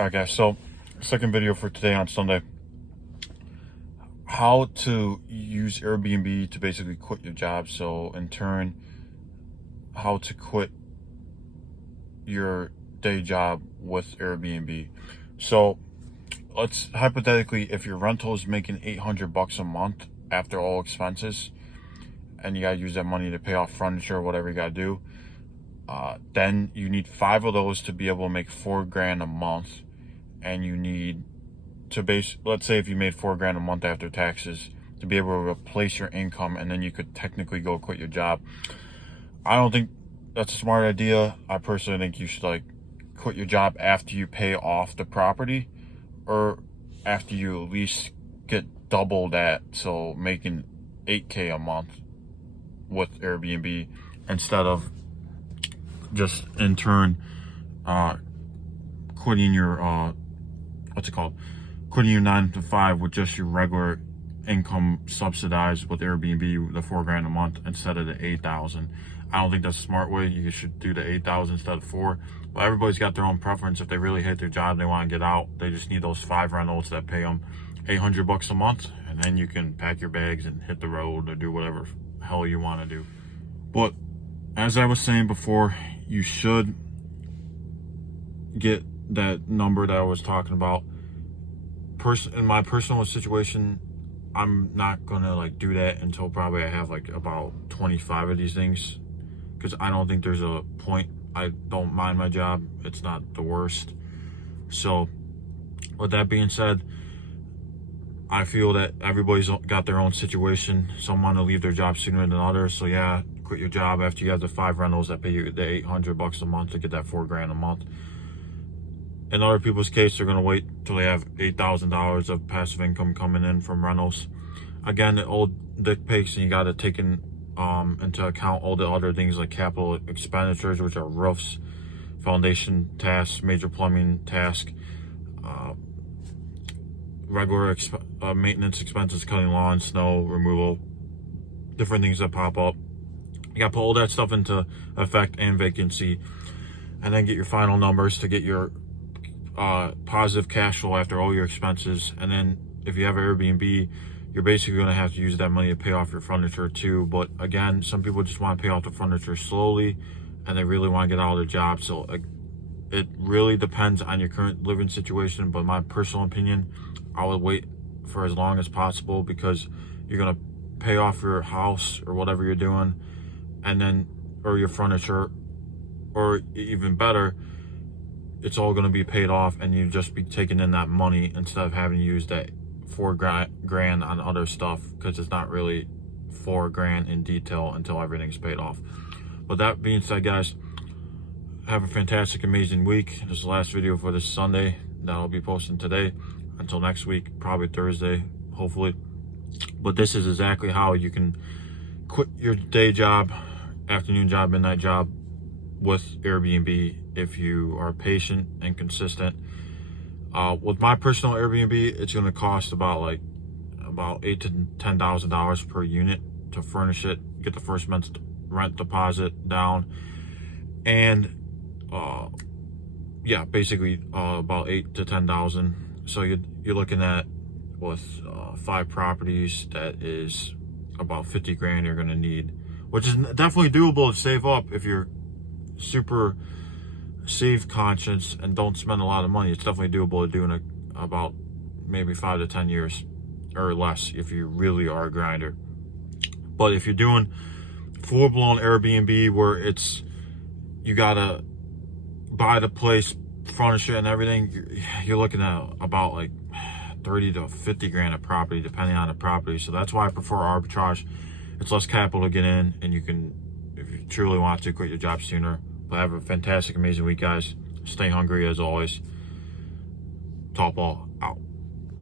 Alright guys, so second video for today on Sunday. How to use Airbnb to basically quit your job. So in turn, how to quit your day job with Airbnb. So let's hypothetically, if your rental is making $800 a month after all expenses, and you gotta use that money to pay off furniture or whatever you gotta do, then you need 5 of those to be able to make $4,000 a month. And you need to let's say if you made $4,000 a month after taxes, to be able to replace your income, and then you could technically go quit your job. I don't think that's a smart idea. I personally think you should quit your job after you pay off the property, or after you at least get double that, so making $8,000 a month with Airbnb, instead of just in turn quitting your quitting your 9 to 5 with just your regular income subsidized with Airbnb, the $4,000 a month instead of the 8,000. I don't think that's a smart way. You should do the 8,000 instead of 4. But everybody's got their own preference. If they really hate their job, they want to get out, they just need those 5 rentals that pay them $800 a month, and then you can pack your bags and hit the road or do whatever hell you want to do. But as I was saying before, you should get that number that I was talking about. In my personal situation, I'm not gonna do that until probably I have about 25 of these things, because I don't think there's a point. I don't mind my job, it's not the worst. So with that being said, I feel that everybody's got their own situation. Some want to leave their job sooner than others. So yeah, quit your job after you have the 5 rentals that pay you the $800 a month to get that $4,000 a month. In other people's case, they're going to wait till they have $8,000 of passive income coming in from rentals. Again, the old dick pics, and you got to take into account all the other things like capital expenditures, which are roofs, foundation tasks, major plumbing tasks, regular maintenance expenses, cutting lawn, snow removal, different things that pop up. You got to put all that stuff into effect and vacancy, and then get your final numbers to get your positive cash flow after all your expenses. And then if you have Airbnb, you're basically going to have to use that money to pay off your furniture too. But again, some people just want to pay off the furniture slowly, and they really want to get out of their job. So it really depends on your current living situation. But my personal opinion, I would wait for as long as possible, because you're going to pay off your house or whatever you're doing, and then, or your furniture, or even better, it's all going to be paid off, and you just be taking in that money instead of having to use that $4,000 on other stuff, because it's not really $4,000 in detail until everything's paid off. But that being said, guys, have a fantastic, amazing week. This is the last video for this Sunday that I'll be posting today. Until next week, probably Thursday, hopefully. But this is exactly how you can quit your day job, afternoon job, midnight job with Airbnb if you are patient and consistent. With my personal Airbnb, it's going to cost about $8,000 to $10,000 per unit to furnish it, get the first month's rent deposit down, and yeah, basically about $8,000 to $10,000. So you're looking at, with 5 properties, that is about $50,000 you're going to need, which is definitely doable to save up if you're super save conscious and don't spend a lot of money. It's definitely doable to do in about maybe 5 to 10 years or less if you really are a grinder. But if you're doing full-blown Airbnb, where you gotta buy the place, furnish it and everything, you're looking at about $30,000 to $50,000 a property, depending on the property. So that's why I prefer arbitrage. It's less capital to get in, and you can, if you truly want to, quit your job sooner. But have a fantastic, amazing week, guys. Stay hungry as always. Top ball out.